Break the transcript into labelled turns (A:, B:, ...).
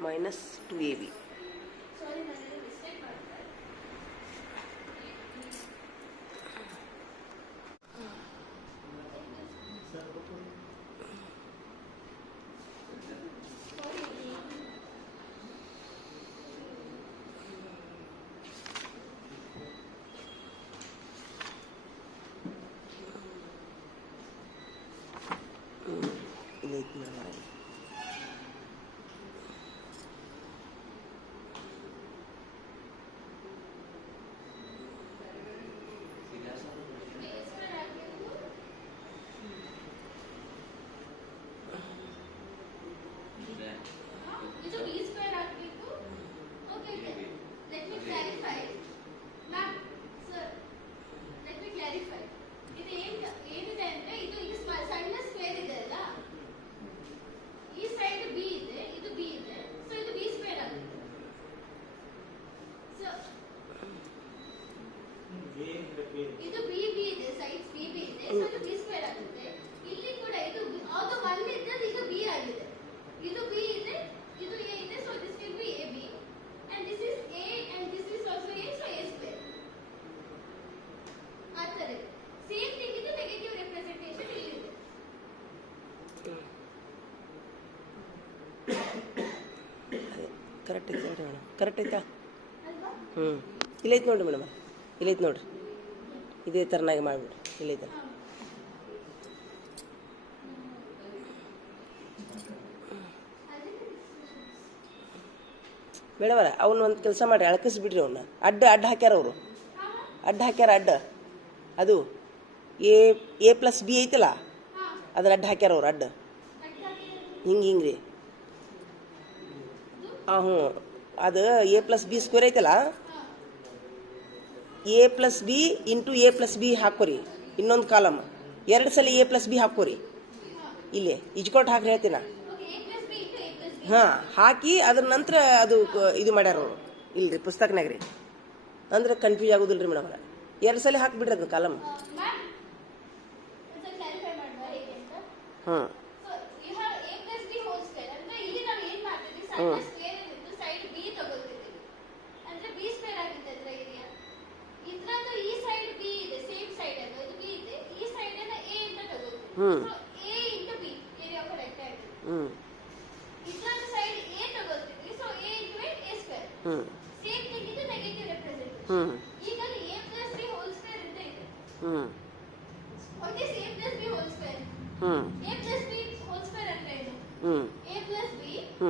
A: Minus two A B
B: sorry ನಾನು mistake ಮಾಡಿದೆ
A: ಇದೈತೆ ಮೇಡಮ್
B: ಇದು ಬಿ ಸ್ಕ್ವೇರ್ ಆಗಬೇಕು okay okay let me clarify ma'am sir let me clarify ಇದು ಏನ್ ಏನಿದೆ ಅಂದ್ರೆ ಇದು ಇದು ಸ್ಮ- ಸಣ್ಣ ಸ್ಕ್ವೇರ್ ಇದೆ ಅಲ್ಲ ಈ ಸೈಡ್ ಬಿ ಇದೆ ಇದು ಬಿ ಇದೆ ಸೊ ಇದು ಬಿ ಸ್ಕ್ವೇರ್ ಆಗುತ್ತೆ ಸೊ ಇದು. ಬಿ ಬಿ ಇದೆ ಸೈಡ್ಸ್ ಬಿ ಬಿ ಇದೆ. ಸೊ ಇದು ಬಿ ಸ್ಕ್ವೇರ್ ಆಗುತ್ತೆ. ಇಲ್ಲಿ ಕೂಡ ಇದು ಅದು ಒನ್ ಇದ್ದದ್ದು ಇದು ಬಿ ಆಗಿದೆ. ಇದು ಬಿ ಇದೆ ಇದು ಎ ಇದೆ so this will be A B and this is A and this is also A so A square ಆ ಥರ ಸೇಮ್ ಥಿಂಗ್ ಇದು ನೆಗೆಟಿವ್ ರೆಪ್ರೆಸೆಂಟೇಷನ್ ಇಲ್ಲಿದೆ
A: ಇದೆ. ಕರೆಕ್ಟ್ ಐತೆ ನೋಡಿರಿ ಮೇಡಮ್. ಕರೆಕ್ಟ್ ಐತಾ ಹ್ಞೂ ಇಲ್ಲೈತೆ ನೋಡಿರಿ ಮೇಡಮ್. ಇಲ್ಲೈತೆ ನೋಡಿರಿ. ಇದೇ ಥರನಾಗಿ ಮಾಡಿಬಿಡ್ರಿ ಇಲ್ಲೈತೆ ಮೇಡಮರ ಅವ್ನ ಒಂದು ಕೆಲಸ ಮಾಡಿ ಅಳಕಿಸ್ಬಿಡ್ರಿ ಅವನ್ನ ಅಡ್ಡ ಅಡ್ಡ ಹಾಕ್ಯಾರ ಅವರು. ಅಡ್ಡ ಹಾಕ್ಯಾರ ಅಡ್ಡ. ಅದು ಎ ಎ ಪ್ಲಸ್ ಬಿ ಐತಲ್ಲ ಅದನ್ನ ಅಡ್ಡ ಹಾಕ್ಯಾರ ಅವ್ರು, ಅಡ್ಡ. ಹಿಂಗೆ ಹಿಂಗೆ ರೀ. ಹಾಂ ಹ್ಞೂ ಅದು ಎ ಪ್ಲಸ್ ಬಿ ಸ್ಕ್ವೇರ್ ಐತಲ್ಲ A plus B into A plus B ಹಾಕೋರಿ ಇನ್ನೊಂದು ಕಾಲಮ್ ಎರಡು ಸಲ ಎ ಪ್ಲಸ್ ಬಿ ಹಾಕೋರಿ ಇಲ್ಲಿ ಇಜ್ಕೊಟ್ ಹಾಕ್ರಿ ಹೇಳ್ತೀನ. ಹಾಂ ಹಾಕಿ ಅದ್ರ ನಂತರ ಅದು ಇದು ಮಾಡ್ಯಾರ ಅವರು ಇಲ್ರಿ ಪುಸ್ತಕನಾಗ ರೀ ಅಂದ್ರೆ ಕನ್ಫ್ಯೂಸ್ ಆಗೋದಿಲ್ಲ ರೀ ಮೇಡಮ್ ಎರಡು ಸಲ ಹಾಕಿಬಿಡ್ರಿ ಅದನ್ನ ಕಾಲಮ್ ಹ್ಞೂ
B: ಹ್ಞೂ Hmm. So A into B, area of a rectangle.
A: Hmm.
B: It's on the side A ತಗೊಳ್ತಿದ್ವಿ so A into A, A square. Hmm. Same thing ಇದು negative representation. Hmm. ಈಗ ಅಲ್ಲಿ A plus B whole square ಅಂತ ಇದೆ. Hmm. What is A plus B
A: whole
B: square? Hmm. A plus B whole square ಅಂತ ಇದು.
A: Hmm.